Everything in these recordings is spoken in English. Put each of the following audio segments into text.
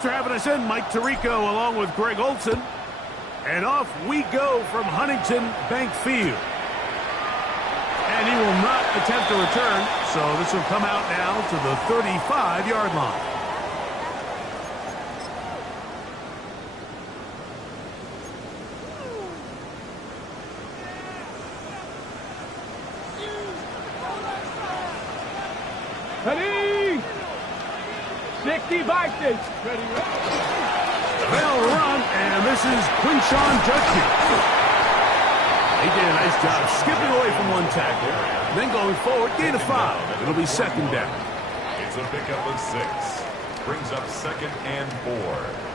For having us in, Mike Tirico along with Greg Olson. And off we go from Huntington Bank Field. And he will not attempt to return, so this will come out now to the 35-yard line. Ready? 60 boxes. Ready. They'll run, and this is Quinshawn Judkins. He did a nice job skipping away from one tackle, then going forward, gain of 5. It'll be second down. It's a pickup of 6. Brings up 2nd and 4.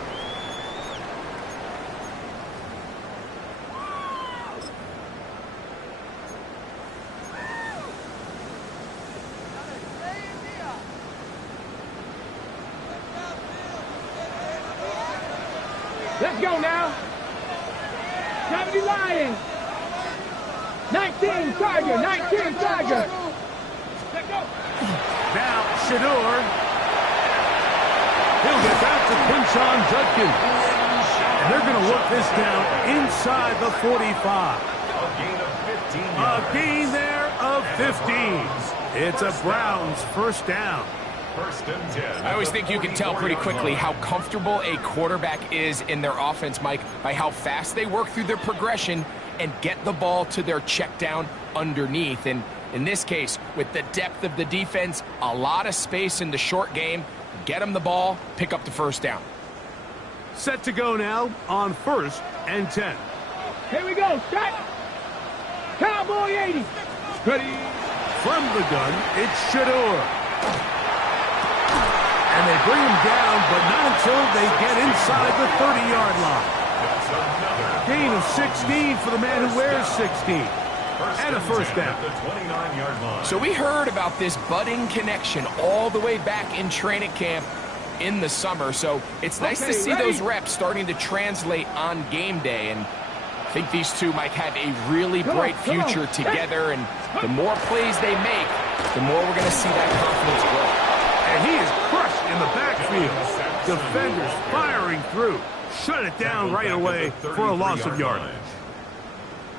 Let's go now. 70 Lions. 19 Tiger. 19 Tiger. Let's go. Now Shador. He'll get back to Quinshawn Judkins. And they're going to look this down inside the 45. A gain of 15 A yards. gain there of 15. It's a Browns first down. First and 10. I always think you can tell pretty quickly how comfortable a quarterback is in their offense, Mike, by how fast they work through their progression and get the ball to their check down underneath. And in this case, with the depth of the defense, a lot of space in the short game, get them the ball, pick up the first down. Set to go now on 1st and 10. Here we go. Shot. Cowboy 80. Ready. From the gun, it's Shador. And they bring him down, but not until they get inside the 30-yard line. That's another Gain of 16 for the man who wears 16. And a first down. at the 29-yard line. So we heard about this budding connection all the way back in training camp in the summer. So it's nice to see those reps starting to translate on game day. And I think these two might have a really bright future together. And the more plays they make, the more we're going to see that confidence grow. And he is crushed in the backfield. Defenders firing through. Shut it down right away for a loss of yardage.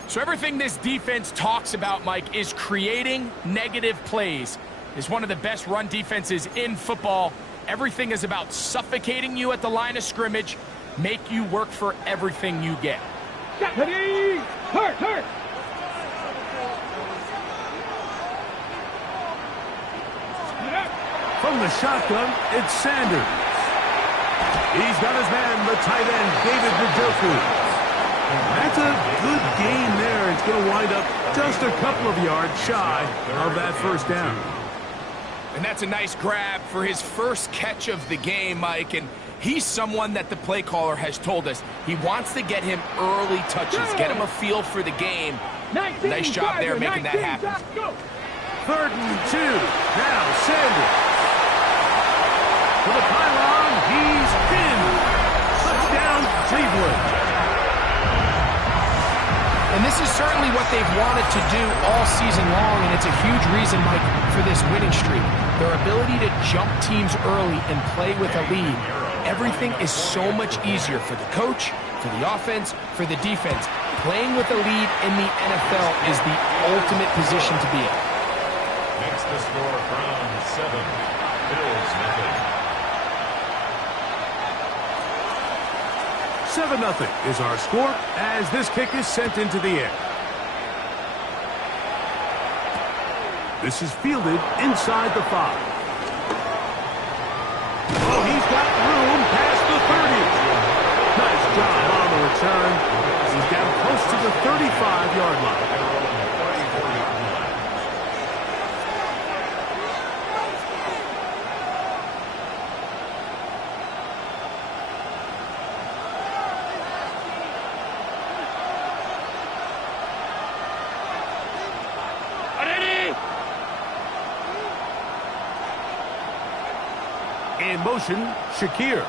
So everything this defense talks about, Mike, is creating negative plays. It's one of the best run defenses in football. Everything is about suffocating you at the line of scrimmage, make you work for everything you get. Ready. Hurt. From the shotgun, it's Sanders. He's got his man, the tight end, David Njoku. That's a good gain there. It's going to wind up just a couple of yards shy of that first down. And that's a nice grab for his first catch of the game, Mike. And he's someone that the play caller has told us he wants to get him early touches, get him a feel for the game. Nice job there making that happen. 3rd and 2. Now Sanders. For the pylon, he's in. Touchdown, Cleveland. And this is certainly what they've wanted to do all season long, and it's a huge reason, Mike, for this winning streak. Their ability to jump teams early and play with a lead. Everything is so much easier for the coach, for the offense, for the defense. Playing with a lead in the NFL is the ultimate position to be in. Makes the score Browns 7, Bills nothing. 7-0 is our score as this kick is sent into the air. This is fielded inside the 5. Oh, he's got room past the 30. Nice job on the return. He's down close to the 35-yard line. In motion, Shakir.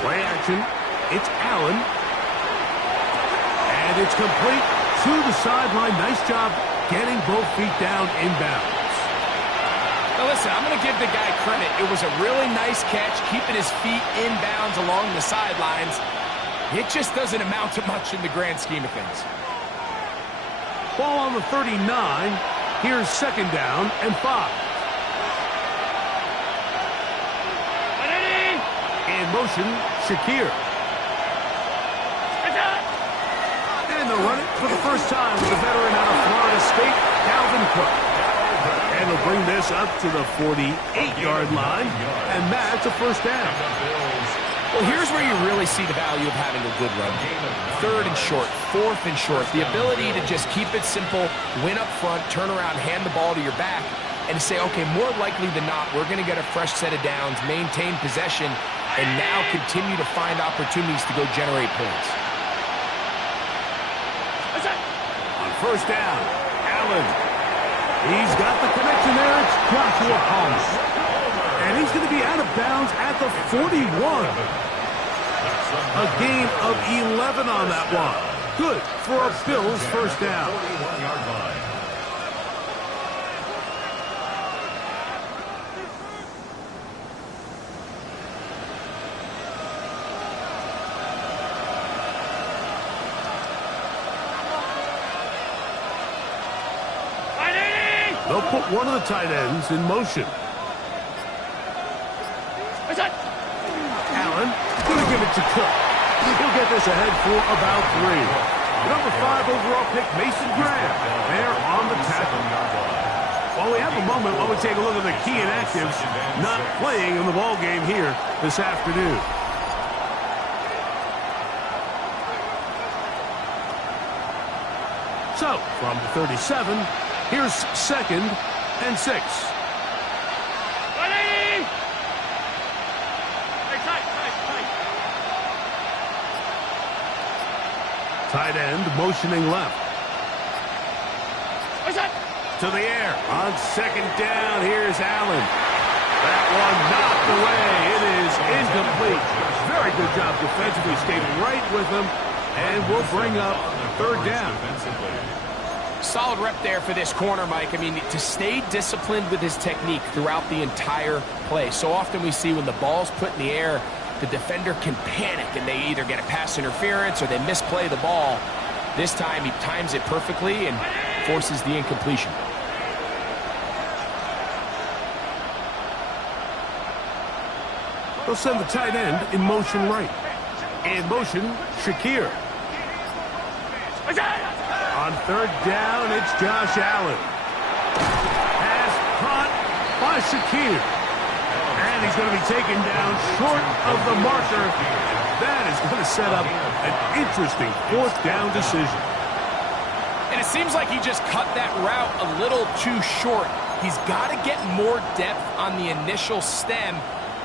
Play action. It's Allen. And it's complete to the sideline. Nice job getting both feet down inbounds. Now listen, I'm going to give the guy credit. It was a really nice catch, keeping his feet inbounds along the sidelines. It just doesn't amount to much in the grand scheme of things. Ball on the 39. Here's second down and 5. In motion, Shakir. And they'll run it for the first time with the veteran out of Florida State, Dalvin Cook. And they'll bring this up to the 48-yard line, and that's a first down. Well, here's where you really see the value of having a good run game. Third and short, fourth and short. The ability to just keep it simple, win up front, turn around, hand the ball to your back, and say, okay, more likely than not, we're going to get a fresh set of downs, maintain possession, and now continue to find opportunities to go generate points. On first down, Allen. He's got the connection there. It's Joshua Palmer. And he's going to be out of bounds at the 41. A gain of 11 on that one. Good for a Bills first down. They'll put one of the tight ends in motion. Allen going to give it to Cook. He'll get this ahead for about 3. Number 5 overall pick, Mason Graham, there on the tackle. While we have a moment, while we take a look at the key inactives not playing in the ball game here this afternoon. So, from the 37, here's second and 6. Tight end motioning left. To the air. On second down, here's Allen. That one knocked away. It is incomplete. Very good job defensively. Stayed right with him. And we'll bring up third down. Solid rep there for this corner, Mike. I mean, to stay disciplined with his technique throughout the entire play. So often we see when the ball's put in the air, the defender can panic and they either get a pass interference or they misplay the ball. This time he times it perfectly and forces the incompletion. They'll send the tight end in motion right. In motion, Shakir. On third down, it's Josh Allen. Pass caught by Shakir. And he's going to be taken down short of the marker. That is going to set up an interesting fourth down decision. And it seems like he just cut that route a little too short. He's got to get more depth on the initial stem,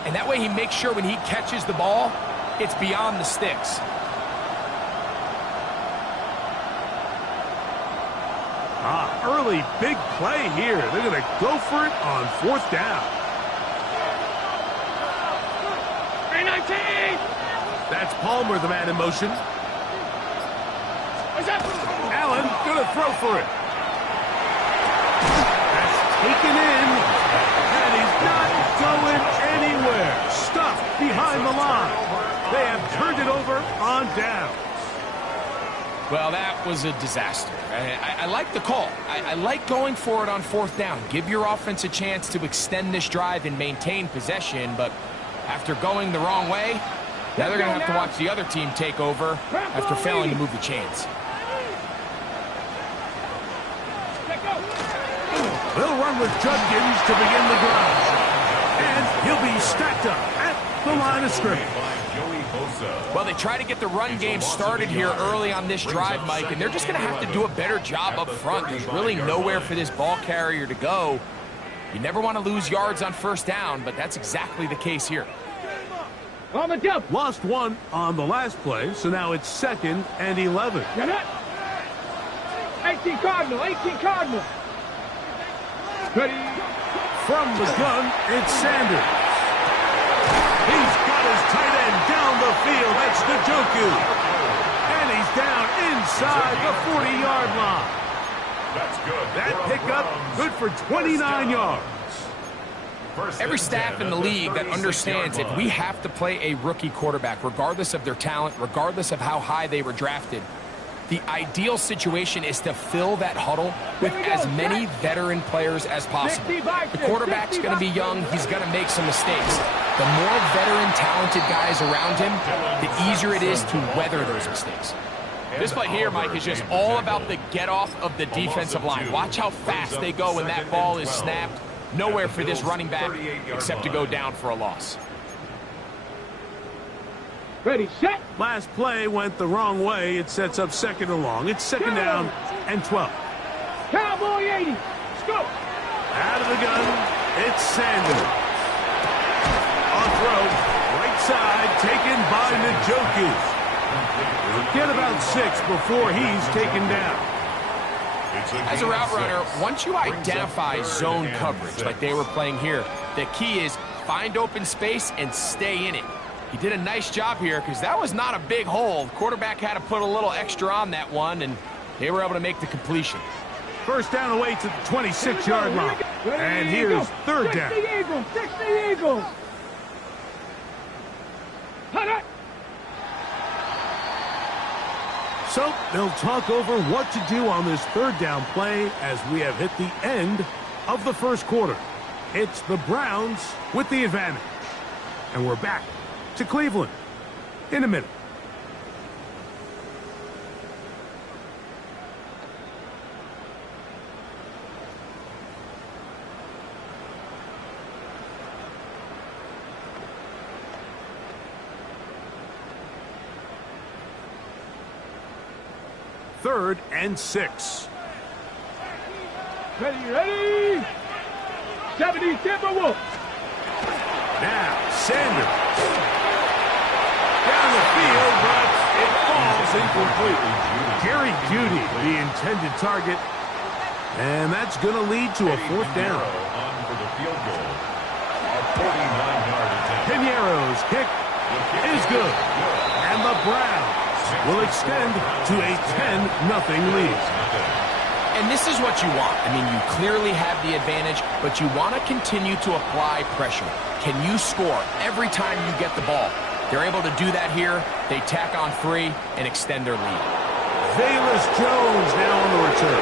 and that way he makes sure when he catches the ball, it's beyond the sticks. Early big play here. They're going to go for it on fourth down. 319! That's Palmer, the man in motion. Allen going to throw for it. That's taken in, and he's not going anywhere. Stuffed behind the line. They have turned it over on down. Well, that was a disaster. I like the call. I like going for it on fourth down. Give your offense a chance to extend this drive and maintain possession, but after going the wrong way, now they're going to have to watch the other team take over after failing to move the chains. They'll run with Judkins to begin the drive. And he'll be stacked up at the line of scrimmage. Well, they try to get the run game started here early on this drive, Mike, and they're just going to have to do a better job up front. There's really nowhere for this ball carrier to go. You never want to lose yards on first down, but that's exactly the case here. On the jump. Lost one on the last play, so now it's second and 11. 18 Cardinal, 18 Cardinal. Ready. From the gun, it's Sanders. He's got his tight end down the field. That's Njoku. And he's down inside the 40-yard line. That's good. That pickup good for 29 yards. Every staff in the league that understands if we have to play a rookie quarterback, regardless of their talent, regardless of how high they were drafted, the ideal situation is to fill that huddle with as many veteran players as possible. The quarterback's going to be young. He's going to make some mistakes. The more veteran, talented guys around him, the easier it is to weather those mistakes. This play here, Mike, is just all about the get-off of the defensive line. Watch how fast they go when that ball is snapped. Nowhere for this running back except to go down for a loss. Ready, set. Last play went the wrong way. It sets up second and long. It's second down and 12. Cowboy 80. Let's go. Out of the gun, it's Sanders. On throw, right side, taken by Njoku. He'll get about 6 before he's taken down. As a route runner, once you identify zone coverage like they were playing here, the key is find open space and stay in it. He did a nice job here because that was not a big hole. The quarterback had to put a little extra on that one, and they were able to make the completion. First down away to the 26-yard line. And here's third down. 60 Eagles. So they'll talk over what to do on this third down play as we have hit the end of the first quarter. It's the Browns with the advantage. And we're back to Cleveland in a minute. Third and 6. Ready. 70 Timberwolves. Now, Sanders. Down the field, but it falls incomplete. Jerry Jeudy, the intended target. And that's going to lead to a fourth down. On for the field goal. A 49-yard attempt. Piñeiro's kick is good. And the Browns will extend to a 10-0 lead. And this is what you want. I mean, you clearly have the advantage, but you want to continue to apply pressure. Can you score every time you get the ball? They're able to do that here. They tack on 3 and extend their lead. Velus Jones now on the return.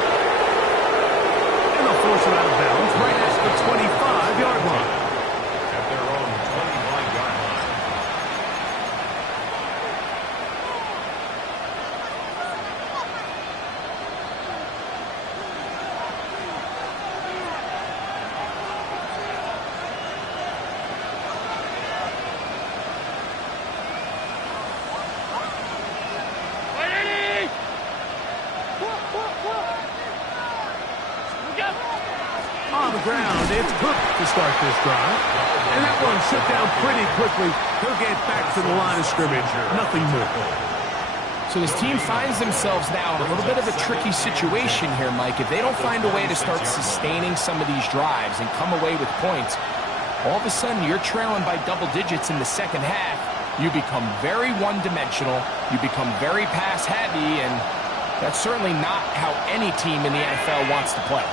And they'll force him out of bounds right at the 25-yard line. At their own 25-yard line. On the ground, it's Cook to start this drive. And that one shut down pretty quickly. He'll get back to the line of scrimmage. Nothing more. So this team finds themselves now in a little bit of a tricky situation here, Mike. If they don't find a way to start sustaining some of these drives and come away with points, all of a sudden you're trailing by double digits in the second half. You become very one-dimensional. You become very pass-heavy, and that's certainly not how any team in the NFL wants to play.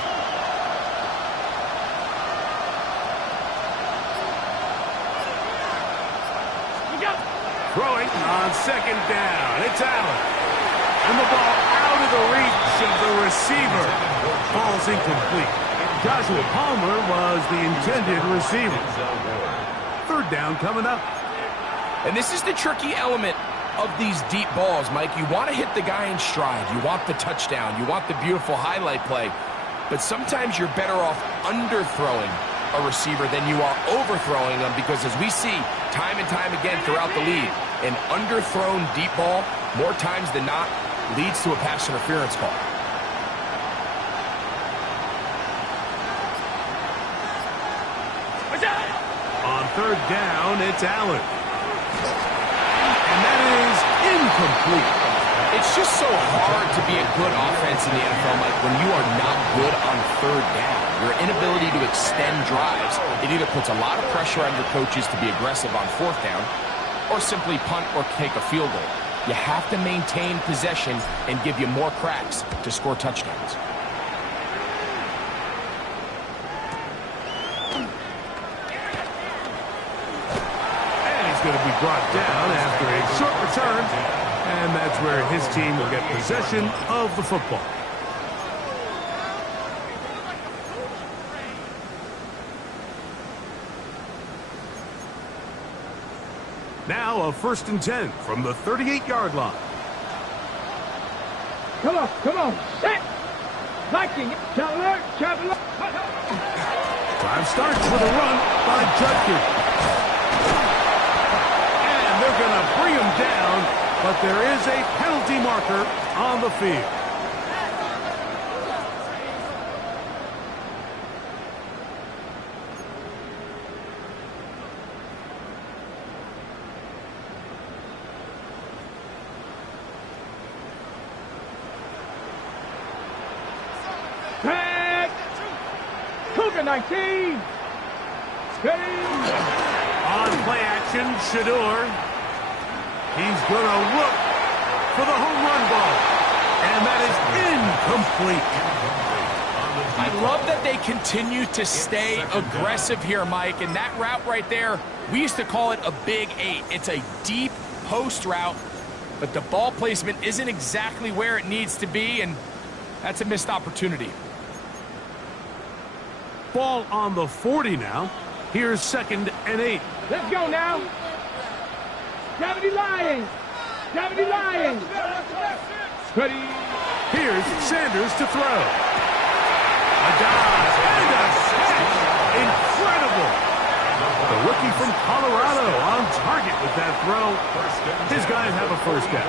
Throwing on second down. It's Allen. And the ball out of the reach of the receiver. Ball's incomplete. Joshua Palmer was the intended receiver. Third down coming up. And this is the tricky element of these deep balls, Mike. You want to hit the guy in stride. You want the touchdown. You want the beautiful highlight play. But sometimes you're better off underthrowing a receiver than you are overthrowing them, because as we see time and time again throughout the league, an underthrown deep ball, more times than not, leads to a pass interference call. On third down, it's Allen. And that is incomplete. It's just so hard to be a good offense in the NFL, Mike, when you are not good on third down. Your inability to extend drives, it either puts a lot of pressure on your coaches to be aggressive on fourth down, or simply punt or take a field goal. You have to maintain possession and give you more cracks to score touchdowns. going to be brought down after a short return, and that's where his team will get possession of the football. Now a 1st and 10 from the 38-yard line. Come on, set! Viking, traveler. Drive starts with a run by Judkins. And they're going to bring him down, but there is a penalty marker on the field. Crocker 19. On play action, Shador. He's going to look for the home run ball. And that is incomplete. I love that they continue to stay aggressive here, Mike. And that route right there, we used to call it a big 8. It's a deep post route, but the ball placement isn't exactly where it needs to be, and that's a missed opportunity. Ball on the 40 now. Here's 2nd and 8. Let's go now. Gravity Lions. Ready. Here's Sanders to throw. A dive and a catch. Incredible. The rookie from Colorado on target with that throw. His guys have a first down.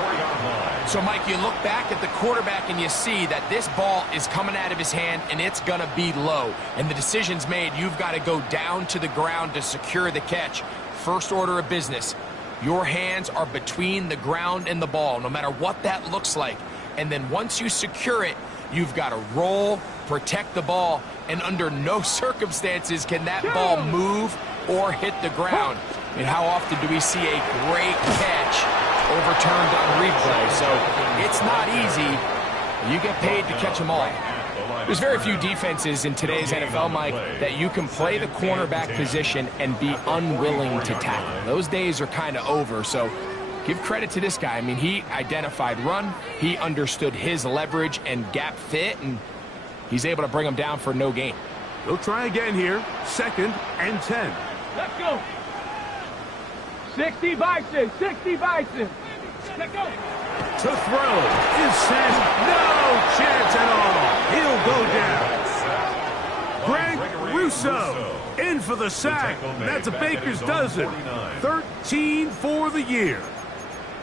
So, Mike, you look back at the quarterback and you see that this ball is coming out of his hand and it's going to be low. And the decision's made. You've got to go down to the ground to secure the catch. First order of business. Your hands are between the ground and the ball, no matter what that looks like. And then once you secure it, you've got to roll, protect the ball, and under no circumstances can that ball move or hit the ground. And how often do we see a great catch overturned on replay? So it's not easy. You get paid to catch them all. There's very few defenses in today's NFL, Mike, that you can play the cornerback position and be unwilling to tackle. Those days are kind of over, so give credit to this guy. I mean, he identified run, he understood his leverage and gap fit, and he's able to bring him down for no gain. He'll try again here. 2nd and 10. Let's go. 60 Bison. Let's go. To throw is Sanders. No chance at all. He'll go down. Greg Russo in for the sack. That's a Baker's dozen. 13 for the year.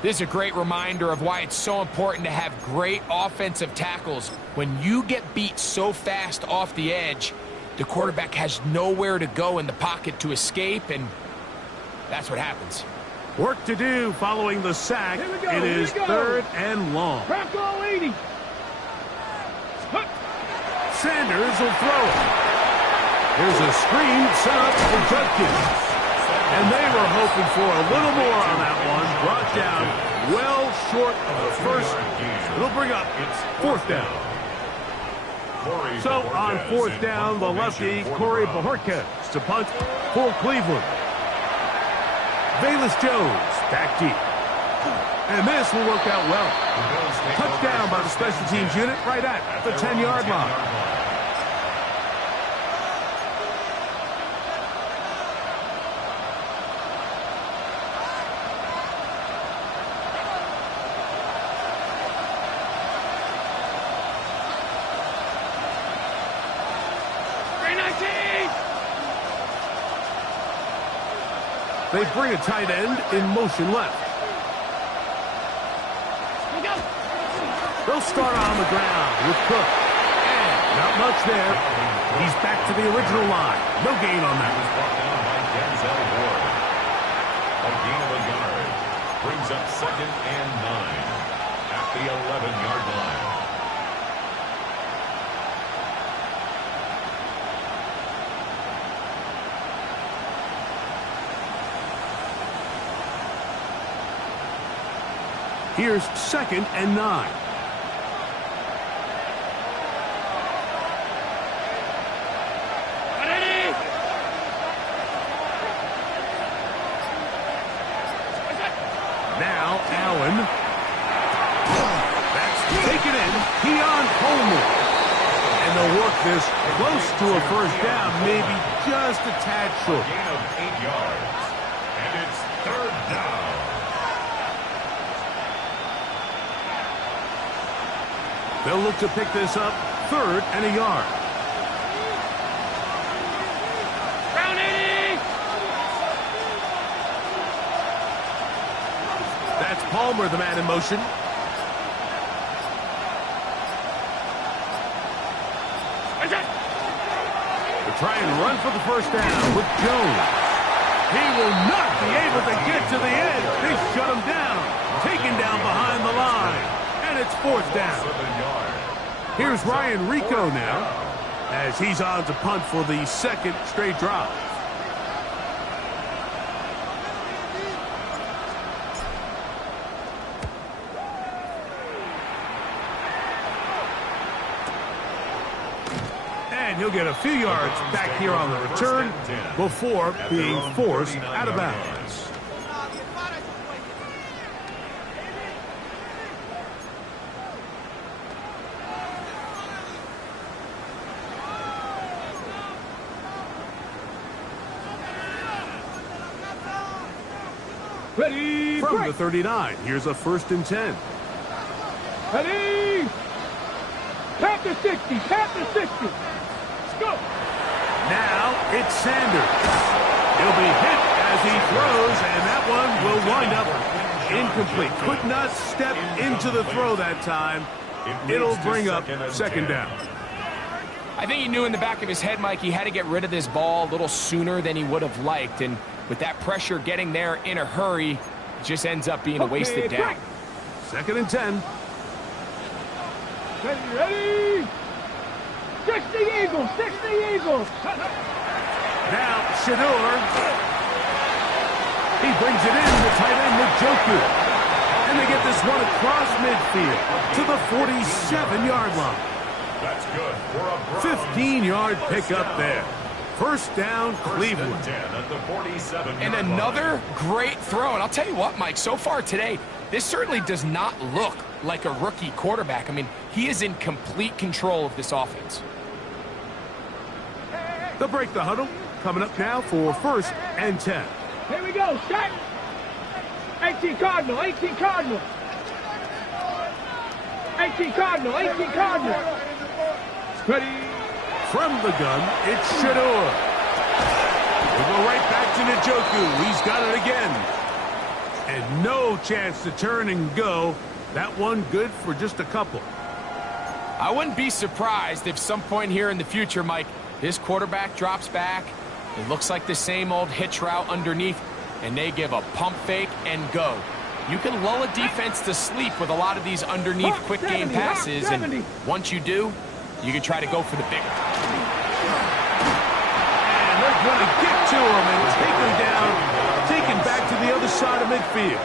This is a great reminder of why it's so important to have great offensive tackles. When you get beat so fast off the edge, the quarterback has nowhere to go in the pocket to escape, and that's what happens. Work to do following the sack. It is 3rd and long. Crocker 80. Sanders will throw it. Here's a screen set up for Judkins. And they were hoping for a little more on that one. Brought down well short of the first. It'll bring up 4th down. So on 4th down, the lefty, Corey Bojorquez to punt for Cleveland. Velus Jones back deep. And this will work out well. Touchdown by the special teams unit right at the 10-yard line. They bring a tight end in motion left. They'll start on the ground with Cook. And not much there. He's back to the original line. No gain on that. A gain of a yard. Brings up 2nd and 9 at the 11-yard line. Here's 2nd and 9. Now Allen. That's taken in. Keon Coleman. And they'll work this close to a first down, maybe just a tad short. Gain of 8 yards. And it's 3rd down. They'll look to pick this up 3rd and a yard. Round 80! That's Palmer, the man in motion. They try and run for the first down with Jones. He will not be able to get to the edge. They shut him down. Taken down behind the line. And it's 4th down. Here's Ryan Rico now, as he's on to punt for the 2nd straight drive. And he'll get a few yards back here on the return before being forced out of bounds. Ready, From break. the 39, here's a 1st and 10. Ready! Tap to 60, tap to 60. Let's go! Now it's Sanders. He'll be hit as he throws, and that one will wind up incomplete. Could not step into the throw that time. It'll bring up 2nd down. I think he knew in the back of his head, Mike, he had to get rid of this ball a little sooner than he would have liked. And with that pressure getting there in a hurry, it just ends up being a wasted down. 2nd and 10. Ready? 60 Eagles, 60 Eagles. Now Shador. He brings it in, the tight end with Joku. And they get this one across midfield to the 47-yard line. That's good for a Browns. 15-yard pickup there. 1st down, Cleveland. 10 at the 47-yard And another great throw. And I'll tell you what, Mike, so far today, this certainly does not look like a rookie quarterback. I mean, he is in complete control of this offense. They'll break the huddle. Coming up now for 1st and 10. Here we go, set. 18 Cardinal, 18 Cardinal. 18 Cardinal, 18 Cardinal. Ready? From the gun, it's Shador. We'll go right back to Njoku. He's got it again. And no chance to turn and go. That one good for just a couple. I wouldn't be surprised if some point here in the future, Mike, this quarterback drops back. It looks like the same old hitch route underneath, and they give a pump fake and go. You can lull a defense to sleep with a lot of these underneath quick game passes, and once you do, you can try to go for the big one. And they're going to get to him and take him down, taken back to the other side of midfield.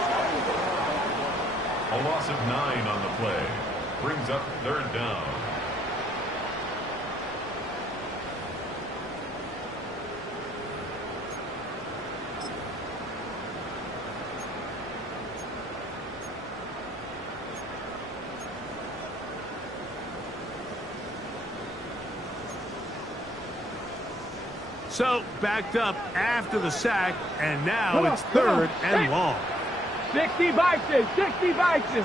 A loss of 9 on the play. Brings up 3rd down. So, backed up after the sack, and now it's 3rd and long. 60 Bison, 60 Bison.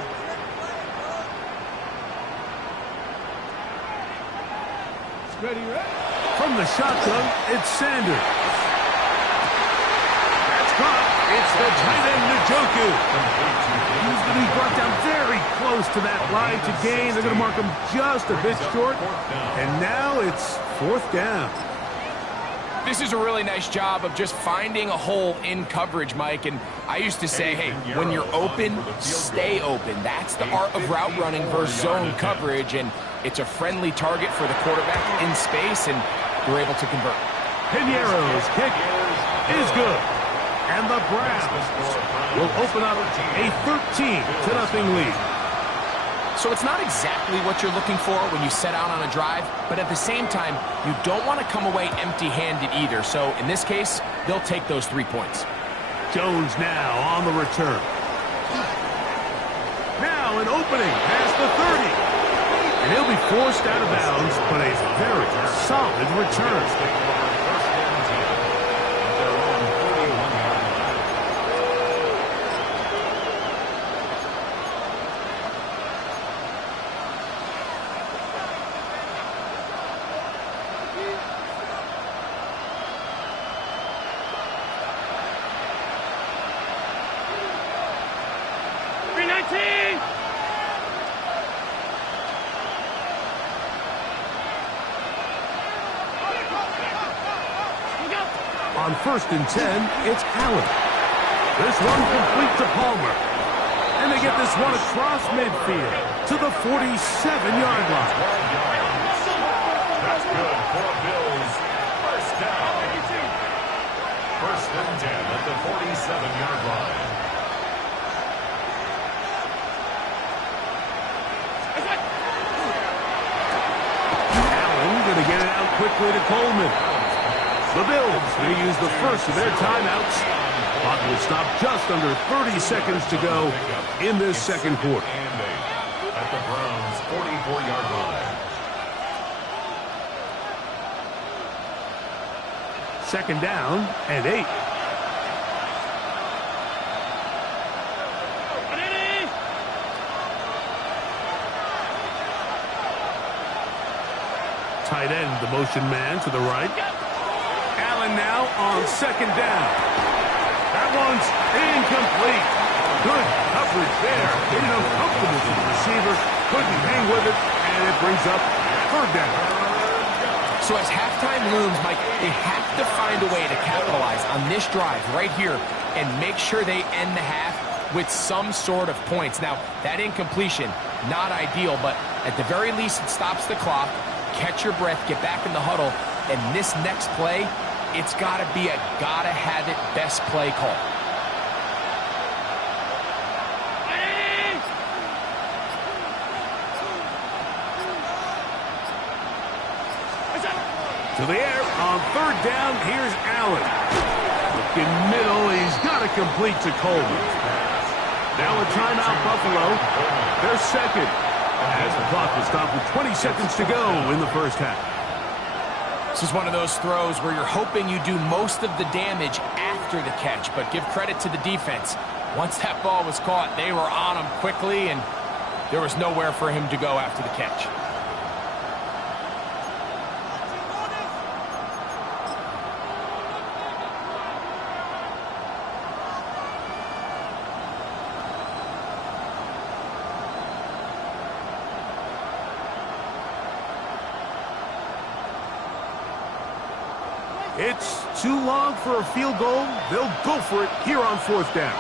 Ready, ready? From the shotgun, it's Sanders. That's caught. It's the tight end, Njoku. He's going to be brought down very close to that line to gain. They're going to mark him just a bit short. And now it's 4th down. This is a really nice job of just finding a hole in coverage, Mike. And I used to say, hey, when you're open, stay open. That's the art of route running versus zone coverage. And it's a friendly target for the quarterback in space, and they're able to convert. Piñeiro's kick is good. And the Browns will open up a 13-0 lead. So it's not exactly what you're looking for when you set out on a drive, but at the same time, you don't want to come away empty-handed either. So in this case, they'll take those 3 points. Jones now on the return. Now an opening past the 30. And he'll be forced out of bounds, but a very solid return. On 1st and 10, it's Allen. This one complete to Palmer. And they get this one across midfield to the 47-yard line. That's good for Bills. First down. 1st and 10 at the 47-yard line. Allen going to get it out quickly to Coleman. The Bills may use the first of their timeouts. Clock will stop just under 30 seconds to go in this second quarter. At the Browns' 44-yard line. Second down and 8. Tight end, the motion man to the right. Allen now on second down. That one's incomplete. Good coverage there. Made it uncomfortable for the receiver. Couldn't hang with it, and it brings up 3rd down. So as halftime looms, Mike, they have to find a way to capitalize on this drive right here and make sure they end the half with some sort of points. Now, that incompletion, not ideal, but at the very least it stops the clock. Catch your breath, get back in the huddle, and this next play, it's got to be a gotta-have-it best play call. To the air on 3rd down, here's Allen. Looking middle, he's got to complete to Coleman. Now a timeout, Buffalo. They're second. As the clock will stop with 20 seconds to go in the first half. This is one of those throws where you're hoping you do most of the damage after the catch, but give credit to the defense. Once that ball was caught, they were on him quickly, and there was nowhere for him to go after the catch. It's too long for a field goal. They'll go for it here on 4th down.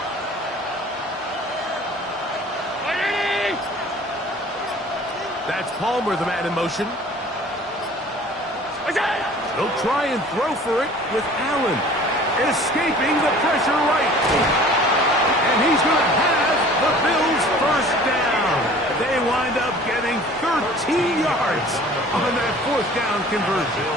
That's Palmer, the man in motion. They'll try and throw for it with Allen. Escaping the pressure right. And he's going to have the Bills' 1st down. They wind up getting 13 yards on that 4th down conversion.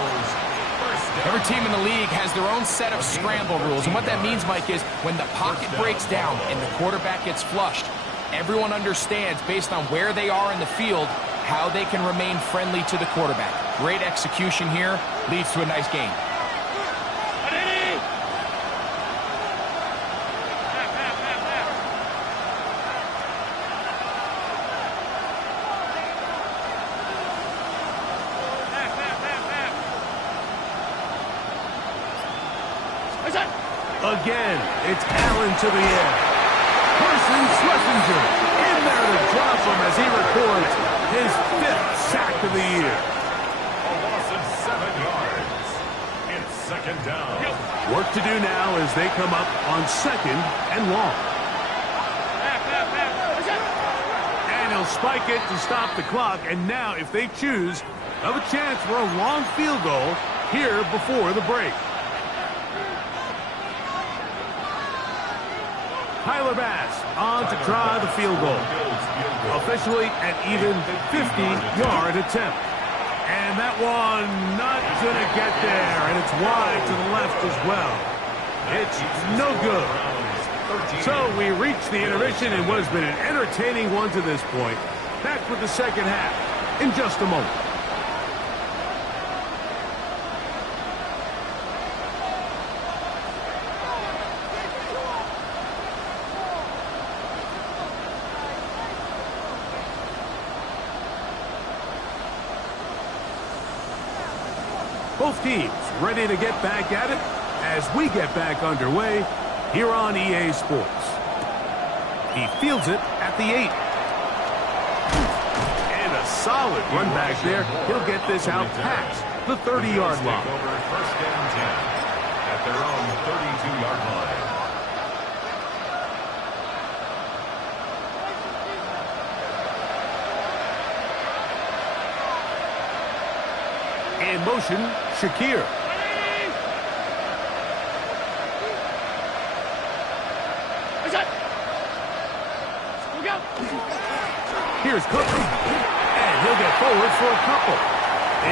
Every team in the league has their own set of scramble rules, and what that means, Mike, is when the pocket breaks down and the quarterback gets flushed, everyone understands, based on where they are in the field, how they can remain friendly to the quarterback. Great execution here, leads to a nice game. Again, it's Allen to the air. Carson Schlesinger in there to drop him as he records his 5th sack of the year. A loss of 7 yards. It's 2nd down. Work to do now as they come up on 2nd and long. And he'll spike it to stop the clock. And now, if they choose, have a chance for a long field goal here before the break. Tyler Bass on to try the field goal. Officially an even 50-yard attempt. And that one not going to get there, and it's wide to the left as well. It's no good. So we reached the intermission in what has been an entertaining one to this point. Back with the second half in just a moment. Both teams ready to get back at it as we get back underway here on EA Sports. He fields it at the 8. And a solid run back there. He'll get this out past the 30-yard line. First and 10 at their own 32-yard line. In motion, Shakir. Here's Crocker, and he'll get forward for a couple.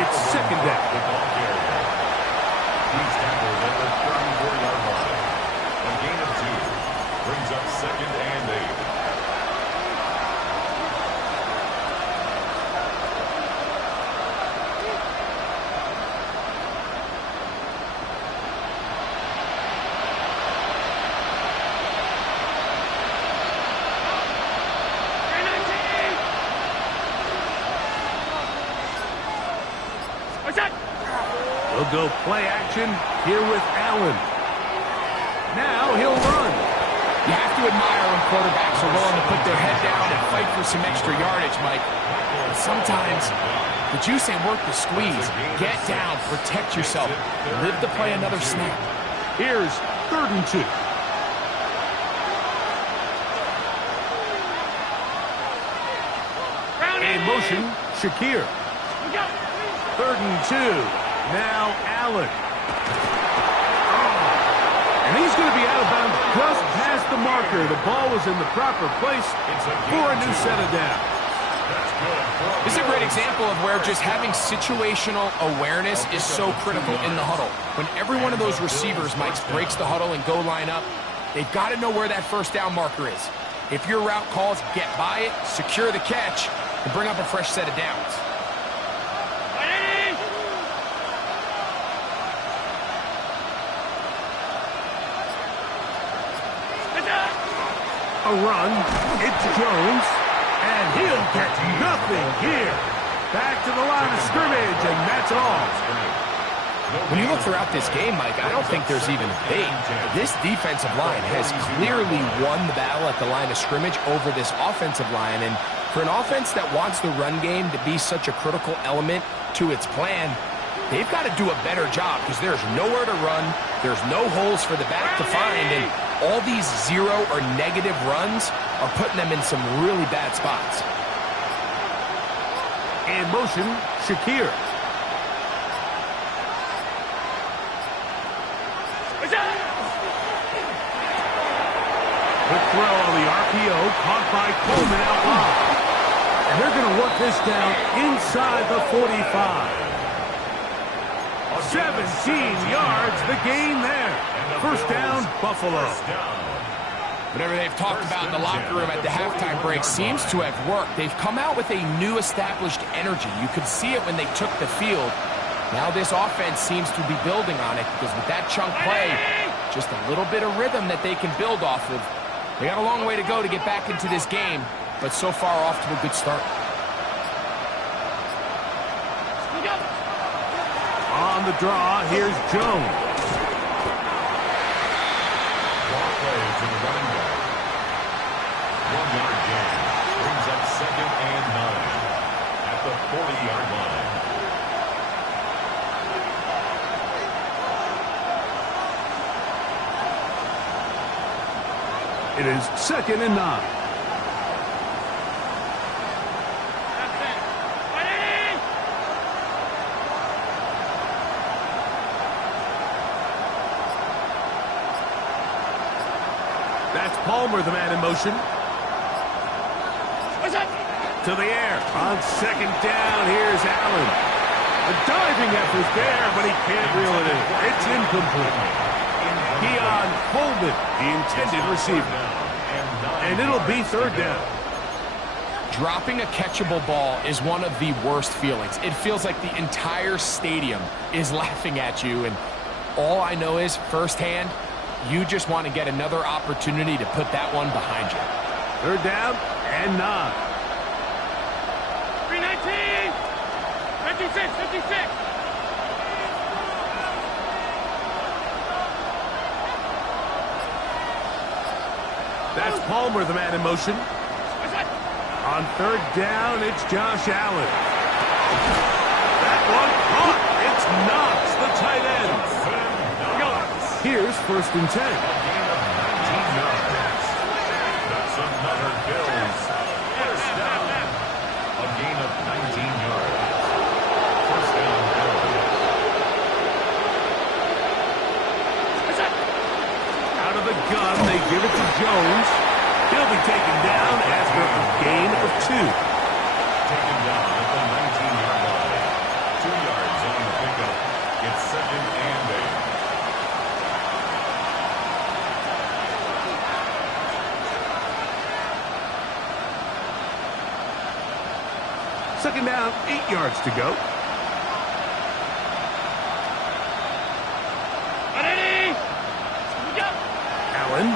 It's second down. The ball carrier. He's tackled at the 34-yard line. A gain of 2 brings up second and 8. We'll go play action here with Allen. Now he'll run. You have to admire when quarterbacks are willing to put their head down and fight for some extra yardage, Mike. But sometimes the juice ain't worth the squeeze. Get down, protect yourself, live to play another snap. Here's 3rd and 2. In motion, Shakir. 3rd and 2. Now Allen. And he's going to be out of bounds just past the marker. The ball was in the proper place for a new set of downs. This is a great example of where just having situational awareness is so critical in the huddle. When every one of those receivers, Mike, breaks the huddle and go line up, they've got to know where that first down marker is. If your route calls, get by it, secure the catch, and bring up a fresh set of downs. A run, it's Jones, and he'll get nothing here. Back to the line of scrimmage, and that's all. When you look throughout this game, Mike, I don't think there's even a debate. This defensive line has clearly won the battle at the line of scrimmage over this offensive line, and for an offense that wants the run game to be such a critical element to its plan, they've got to do a better job because there's nowhere to run, there's no holes for the back to find, and all these 0 or negative runs are putting them in some really bad spots. In motion, Shakir. Quick throw on the RPO, caught by Coleman out wide. And they're going to work this down inside the 45. 17 yards, the gain there. First down, Buffalo. Whatever they've talked about in the locker room at the halftime break seems to have worked. They've come out with a new established energy. You could see it when they took the field. Now this offense seems to be building on it because with that chunk play, just a little bit of rhythm that they can build off of. They got a long way to go to get back into this game, but so far off to a good start. On the draw, here's Jones. Play to the running back. 1-yard gain brings up second and 9 at the 40-yard line. It is 2nd and 9. That's Palmer, the man in motion. To the air. On 2nd down, here's Allen. A diving effort there, but he can't reel it in. It's incomplete. Keon Coleman, the intended receiver. And it'll be third down. Dropping a catchable ball is one of the worst feelings. It feels like the entire stadium is laughing at you, and all I know is, firsthand, you just want to get another opportunity to put that one behind you. Third down and 9. 319! 56, 56! That's Palmer, the man in motion. On third down, it's Josh Allen. That one caught. It's Knox, the tight end. Here's first and 10. A gain of 19 yards. That's another Bills first down. A gain of 19 yards. First down, Bills. Out of the gun, they give it to Jones. He'll be taken down after a gain of 2. Taken down at the 19-yard line. 2 yards on the pickup. It's second and 8. Second down, 8 yards to go. Allen.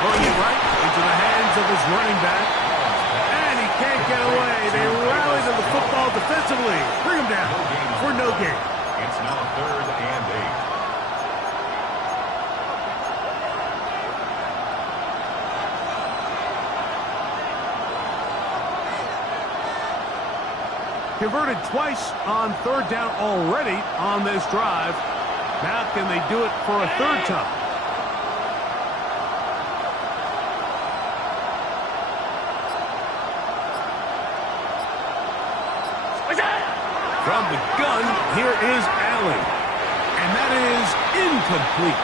Throwing it right into the hands of his running back. And he can't get away. They rally to the football defensively. Bring him down for no gain. It's now third and 8. Converted twice on third down already on this drive. Now can they do it for a third time? From the gun, here is Allen. And that is incomplete.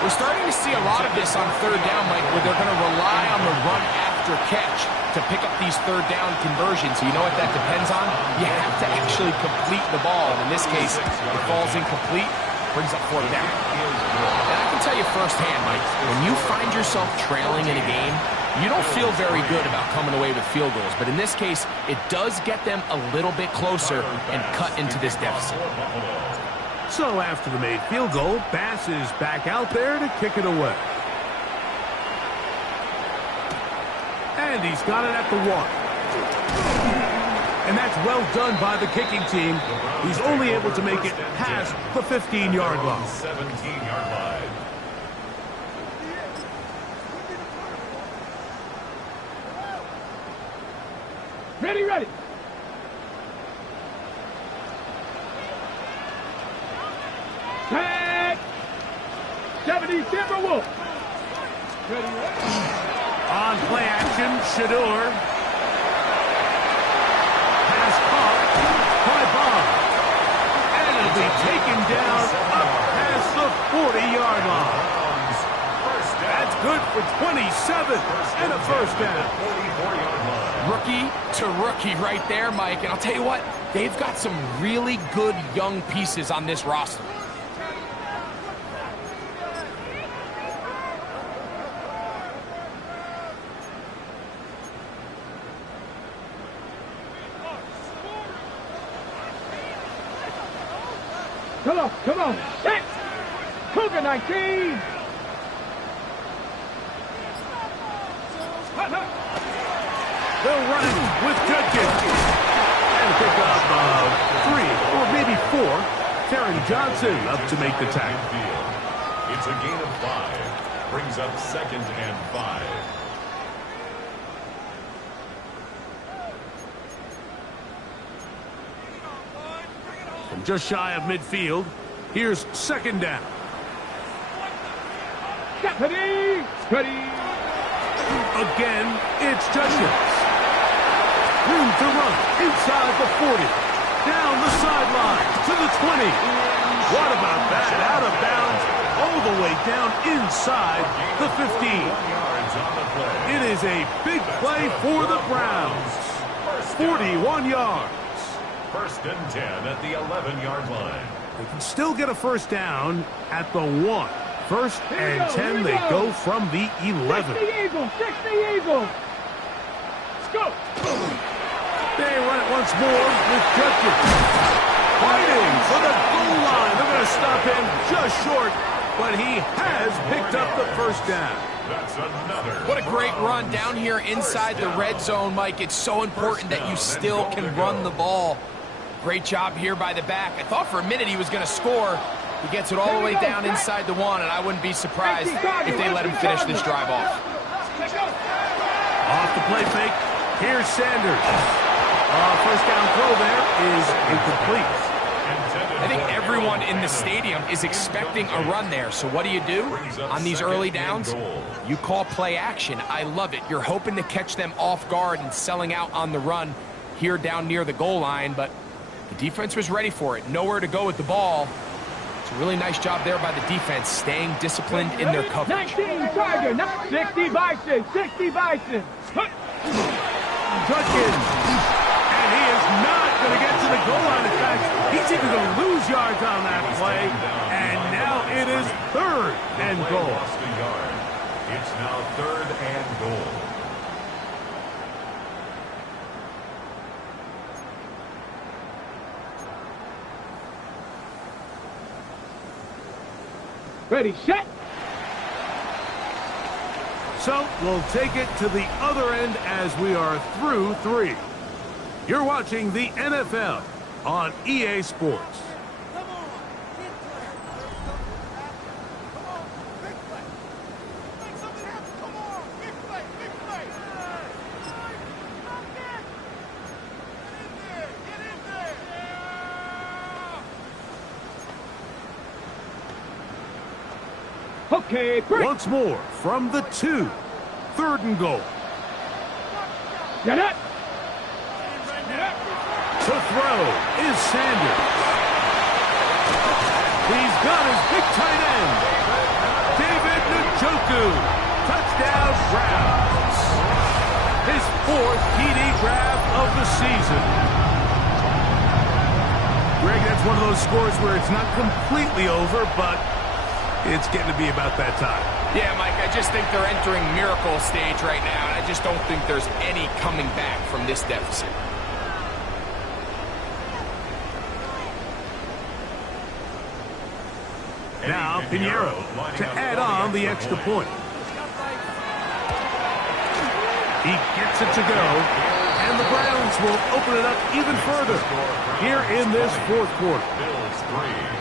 We're starting to see a lot of this on third down, Mike, where they're going to rely on the run after catch to pick up these third down conversions. You know what that depends on? You have to actually complete the ball. And in this case, it falls incomplete, brings up fourth down. And I can tell you firsthand, Mike, when you find yourself trailing in a game, you don't feel very good about coming away with field goals. But in this case, it does get them a little bit closer and cut into this deficit. So after the made field goal, Bass is back out there to kick it away. And he's got it at the 1. And that's well done by the kicking team. He's only able to make it past the 15-yard line. 17-yard line. Ready, ready. Tag. 70 Timberwolves. Ready, ready. On play action, Shador. Pass caught by Bob. And it'll be taken down up past the 40-yard line. That's good for 27 and a first down. 44-yard line. Rookie to rookie right there, Mike. And I'll tell you what, they've got some really good young pieces on this roster. Come on. Set. Crocker 19. They'll run it with Judkins. And pick up 3 or maybe 4. Taron Johnson up to make the tackle. It's a gain of 5. Brings up second and 5. From just shy of midfield, here's second down. Ready. Ready. Again, it's Judkins. Room to run inside the 40. Down the sideline to the 20. What about that? Out of bounds all the way down inside the 15. It is a big play for the Browns. 41 yards. First and 10 at the 11-yard line. They can still get a first down at the 1. First and 10, they go from the 11. 60 Eagles, 60 Eagles. Let's go. They run it once more with Judkins. Fighting for the goal line. They're going to stop him just short, but he has picked up the first down. That's another. What a great run down here inside the red zone, Mike. It's so important that you still can run the ball. Great job here by the back. I thought for a minute he was going to score. He gets it all the way down inside the 1, and I wouldn't be surprised if they let him finish this drive off. Off the play fake. Here's Sanders. First down throw there is incomplete. I think everyone in the stadium is expecting a run there. So what do? On these early downs, you call play action. I love it. You're hoping to catch them off guard and selling out on the run here down near the goal line, but the defense was ready for it. Nowhere to go with the ball. It's a really nice job there by the defense, staying disciplined in their coverage. 19 Tiger, 60 Bison, 60 Bison. Judkins. And he is not going to get to the goal line. In fact, he's even going to lose yards on that play. And now it is 3rd and goal. Lost a yard. It's now 3rd and goal. Ready, set. So we'll take it to the other end as we are through 3. You're watching the NFL on EA Sports. Okay, break. Once more from the 2. 3rd and goal. Get it. To throw is Sanders. He's got his big tight end. David Njoku. Touchdown Browns. His 4th TD grab of the season. Greg, that's one of those scores where it's not completely over, but it's getting to be about that time. Yeah, Mike, I just think they're entering miracle stage right now, and I just don't think there's any coming back from this deficit. Now, Pinheiro to add on the extra point. He gets it to go, and the Browns will open it up even further here in this 4th quarter. Bills 3.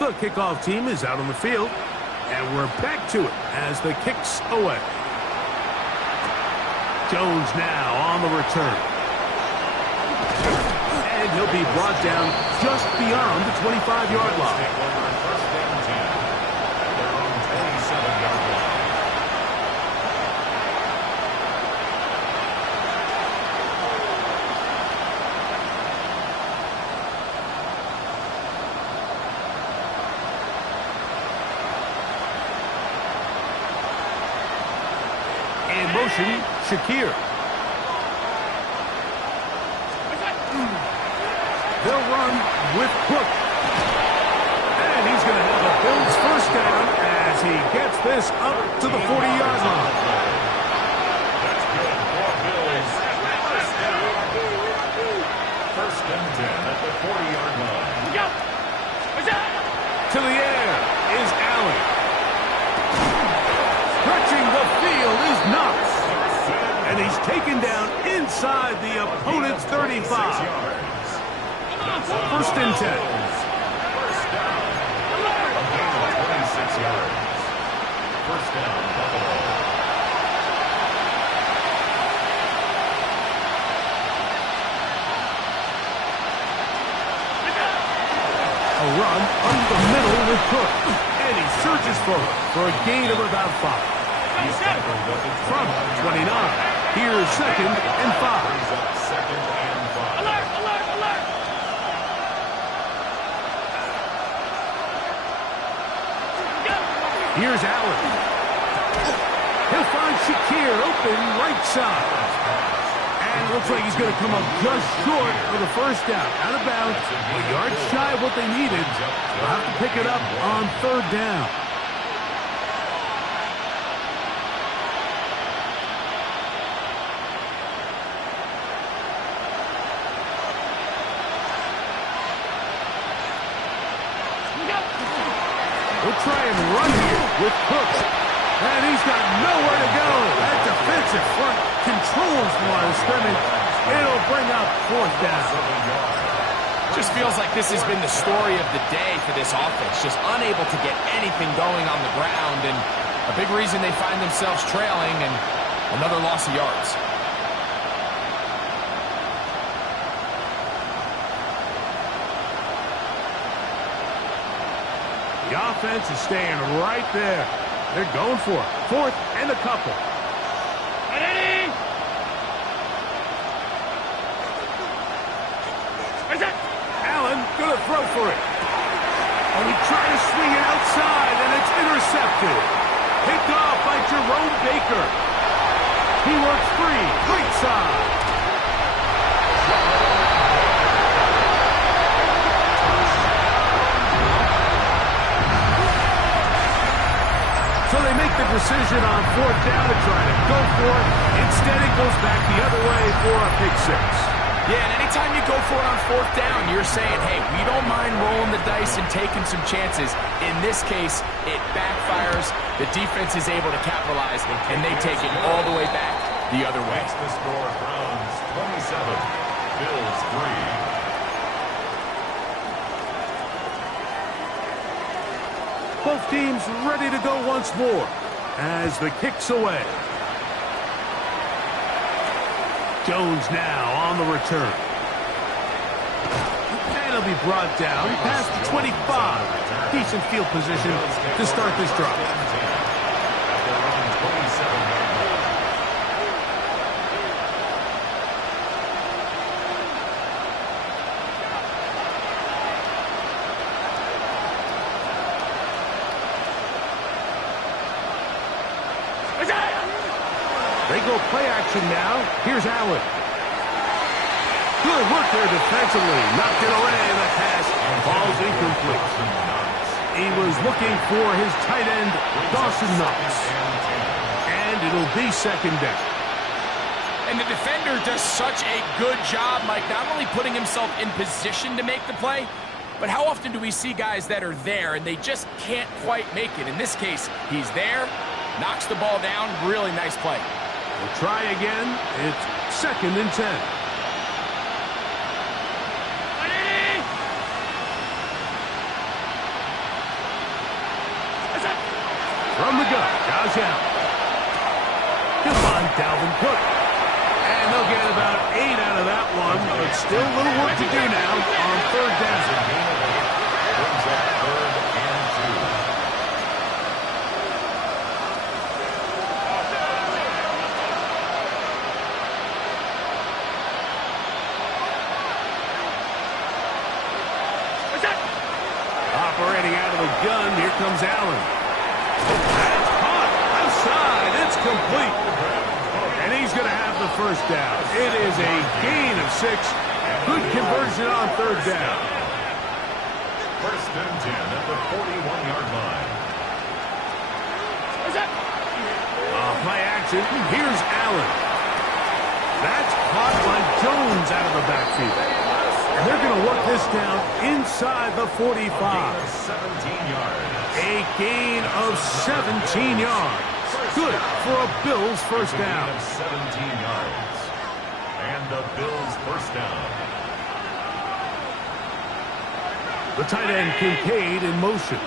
The kickoff team is out on the field, and we're back to it as the kicks away. Jones now on the return. And he'll be brought down just beyond the 25-yard line. First down 10 at their own 27-yard line. In motion, Shakir. They'll run with Crook. And he's going to have a Bills first down as he gets this up to the 40-yard line. That's good for Bills. First down. First and 10 at the 40-yard line. To the air is Allen. Stretching the field is Knox. And he's taken down inside the opponent's 35. First and 10. First down. A gain of 26 yards. First down, Buffalo. A run up the middle with Cook. And he surges forward for a gain of about 5. He's tackled at the From 29. Here's 2nd and 5. He's up 2nd and 5. Alert, alert, alert. Here's Allen. He'll find Shakir open right side. And it looks like he's going to come up just short of the first down. Out of bounds, a yard shy of what they needed. They'll have to pick it up on third down. We'll try and run here with Cooks. And he's got nowhere to go. That defensive front controls the line of scrimmage. It'll bring up fourth down. Just feels like this has been the story of the day for this offense. Just unable to get anything going on the ground. And a big reason they find themselves trailing and another loss of yards. The offense is staying right there. They're going for it. Fourth and a couple. Allen gonna throw for it. And he tried to swing it outside, and it's intercepted. Picked off by Jerome Baker. He works free, right side. So they make the decision on fourth down to try to go for it. Instead, it goes back the other way for a pick six. Yeah, and anytime you go for it on fourth down, you're saying, hey, we don't mind rolling the dice and taking some chances. In this case, it backfires. The defense is able to capitalize, and they take it all the way back the other way. Makes the score Browns 27, Bills 3. Both teams ready to go once more as the kick's away. Jones now on the return. And he'll be brought down past the 25. Decent field position to start this drive. They go play action now. Here's Allen. Good work there defensively. Knocked it away. The pass falls incomplete. He was looking for his tight end, Dawson Knox. And it'll be second down. And the defender does such a good job, Mike, not only putting himself in position to make the play, but how often do we see guys that are there and they just can't quite make it? In this case, he's there, knocks the ball down. Really nice play. We'll try again. It's second and 10. From the gun, Josh Allen. He'll find Dalvin Cook. And they'll get about 8 out of that one, but still a little work to do now on third down. Operating out of the gun, here comes Allen. That's caught outside. It's complete. And he's going to have the first down. It is a gain of 6. Good conversion on third down. First and 10 at the 41-yard line. Play action. Here's Allen. That's caught by Jones out of the backfield. And they're going to work this down inside the 45. A gain of 17 yards. Good for a Bills first down. 17 yards. And the Bills first down. The tight end Kincaid in motion.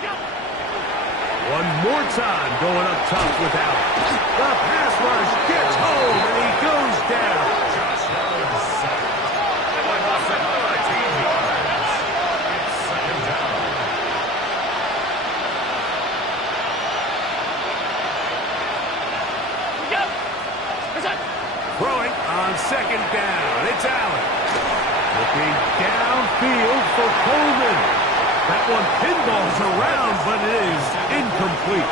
One more time going up top with Allen. The pass rush gets home and he goes down. Throwing on second down. It's Allen. Looking downfield for Coleman. That one pinballs around, but it is incomplete.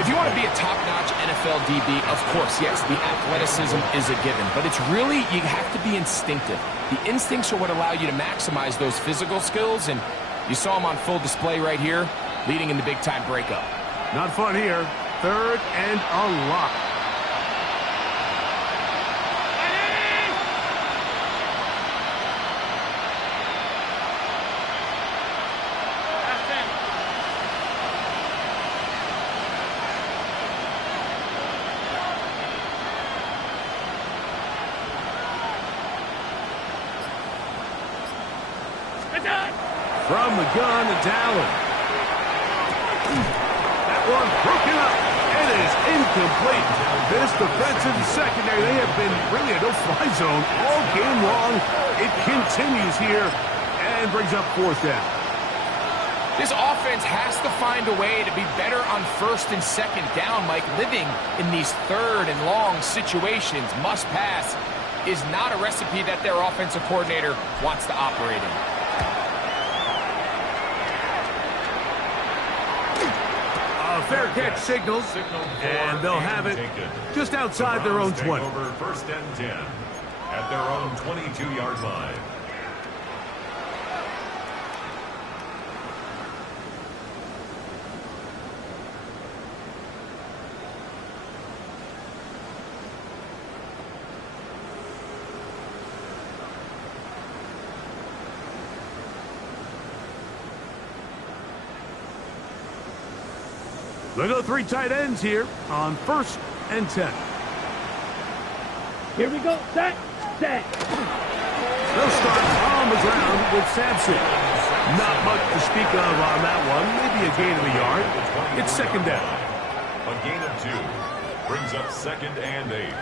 If you want to be a top-notch NFL DB, of course, yes, the athleticism is a given. But it's really, you have to be instinctive. The instincts are what allow you to maximize those physical skills, and you saw them on full display right here, leading in the big-time breakup. Not fun here. 3rd and a lot. From the gun to Allen. That one broken up. It is incomplete. This defensive secondary, they have been really a no-fly zone all game long. It continues here and brings up 4th down. This offense has to find a way to be better on 1st and 2nd down, Mike. Living in these 3rd and long situations, must pass, is not a recipe that their offensive coordinator wants to operate in. Fair catch signals, and they'll have it just outside their own 20. Over 1st and 10 at their own 22-yard line. They go 3 tight ends here on 1st and 10. Here we go. Set. They'll start on the ground with Sampson. Not much to speak of on that one. Maybe a gain of a yard. It's 2nd down. A gain of 2 brings up 2nd and 8.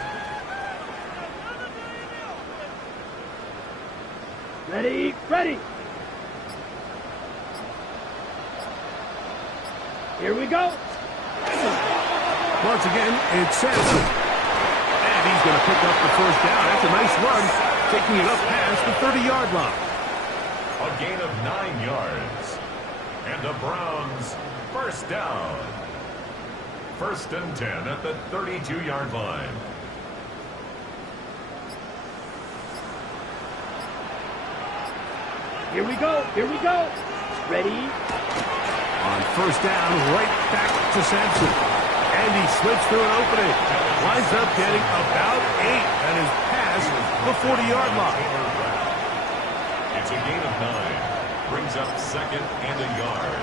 Ready. Here we go. Once again, it's Sampson. And he's going to pick up the 1st down. That's a nice run, taking it up past the 30-yard line. A gain of 9 yards. And the Browns, 1st down. 1st and 10 at the 32-yard line. Here we go. Ready. On 1st down, right back to Sampson. And he slips through an opening. Winds up getting about 8 at his pass the 40-yard line. It's a gain of 9. Brings up 2nd and a yard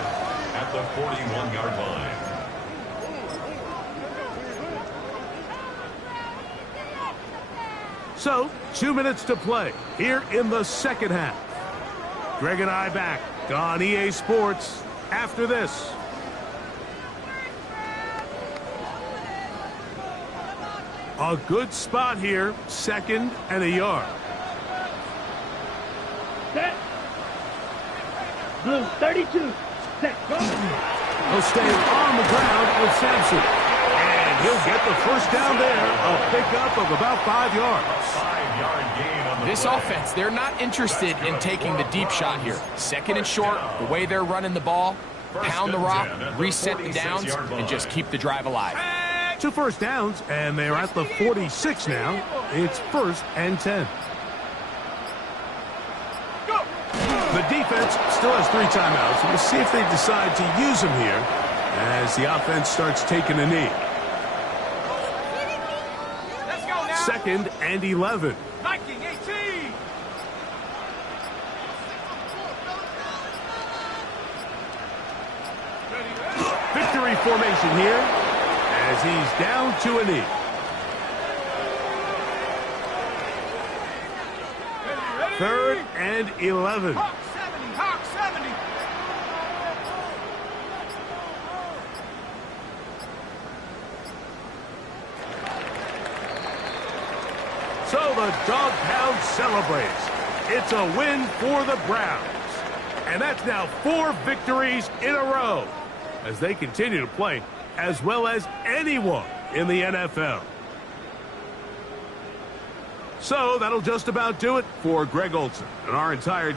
at the 41-yard line. So, 2 minutes to play here in the 2nd half. Greg and I back on EA Sports after this. A good spot here, 2nd and a yard. Set. Blue, 32. Set. Go. He'll stay on the ground with Sampson. And he'll get the 1st down there, a pickup of about 5 yards. 5-yard gain on the This play. offense, they're not interested in taking the deep shot here. 2nd and short, the way they're running the ball, pound the rock, reset the downs, and just keep the drive alive. 2 first downs, and they're at the 46 now. It's 1st and 10. The defense still has 3 timeouts. We'll see if they decide to use them here as the offense starts taking a knee. 2nd and 11. Viking 18. Victory formation here as he's down to a knee. Third and 11. Hawk 70. Hawk 70. So the Dog Pound celebrates. It's a win for the Browns. And that's now 4 victories in a row as they continue to play as well as anyone in the NFL. So that'll just about do it for Greg Olsen and our entire